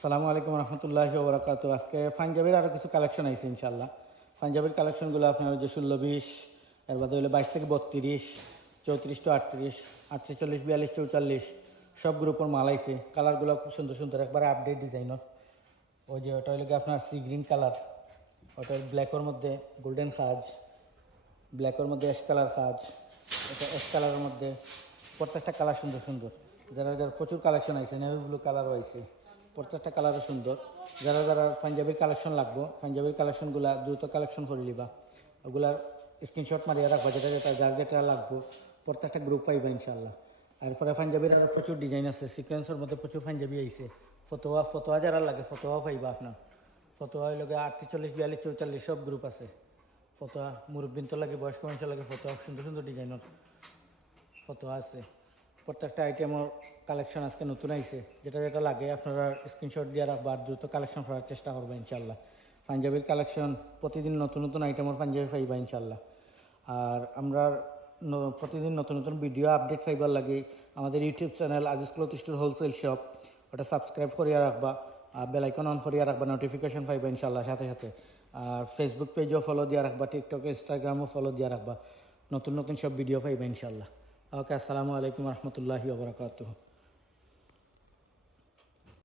আসসালামু আলাইকুম রহমতুল্লাহি ওয়া বারাকাতুহু। আজকে পাঞ্জাবির আরও কিছু কালেকশন আছে ইনশাল্লাহ। পাঞ্জাবির কালেকশনগুলো আপনার যে 16-20, এর বাদে হলো 22 থেকে 32, 34 টু 38, 38, 40, 42, 44 সব গ্রুপের মাল আইছে। কালারগুলো খুব সুন্দর সুন্দর, একবারে আপডেট ডিজাইনের। ওই যে ওটা হলো আপনার সি গ্রিন কালার, ওটা ব্ল্যাকের মধ্যে গোল্ডেন সাজ, ব্ল্যাকের মধ্যে অ্যাশ কালার সাজ, এটা অ্যাশ কালারের মধ্যে। প্রত্যেকটা কালার সুন্দর সুন্দর, যারা যারা প্রচুর কালেকশন আছে। নেভি ব্লু কালারও আছে, প্রত্যেকটা কালারও সুন্দর। যারা যারা পাঞ্জাবির কালেকশন লাগবো, পাঞ্জাবির কালেকশনগুলা দ্রুত কালেকশন করে নিবা। ওগুলার স্ক্রিনশট মারিয়ে রাখবা, যেটা যেটা যার যেটা লাগবো প্রত্যেকটা গ্রুপ পাইবা ইনশাল্লাহ। এরপরে পাঞ্জাবির আরও প্রচুর ডিজাইন আছে, সিকোয়েন্সের মধ্যে প্রচুর পাঞ্জাবি আইছে। ফতোয়া ফতোয়া যারা লাগে ফতোয়াও পাইবা আপনার। ফতোয়া লগে 38, 40, 42, 44 সব গ্রুপ আছে। ফতোয়া মুরব্বিন তো লাগে, বয়স্ক মানুষের লাগে ফতোয়া, সুন্দর সুন্দর ডিজাইনের ফতোয়া আছে। প্রত্যেকটা আইটেমের কালেকশন আজকে নতুন আইছে, যেটা যেটা লাগে আপনারা স্ক্রিনশট দিয়ে রাখবা, আর দ্রুত কালেকশন করার চেষ্টা করবেন ইনশাল্লাহ। পাঞ্জাবির কালেকশন প্রতিদিন নতুন নতুন আইটেমের পাঞ্জাবি পাইবা ইনশাল্লাহ। আর আমরা প্রতিদিন নতুন নতুন ভিডিও আপডেট পাইবার লাগে আমাদের YouTube channel Aziz cloth store wholesale shop, ওটা সাবস্ক্রাইব করিয়া রাখবা, আর বেল আইকন অন করিয়া রাখবা, নোটিফিকেশন পাইবা ইনশাল্লাহ সাথে সাথে। আর ফেসবুক পেজও ফলো দিয়ে রাখবা, টিকটক ইনস্টাগ্রামও ফলো দিয়ে রাখবা, নতুন নতুন সব ভিডিও পাইবা ইনশাল্লাহ। ওকে, আসসালামু আলাইকুম রহমতুল্লাহি ওয়া বারাকাতুহু।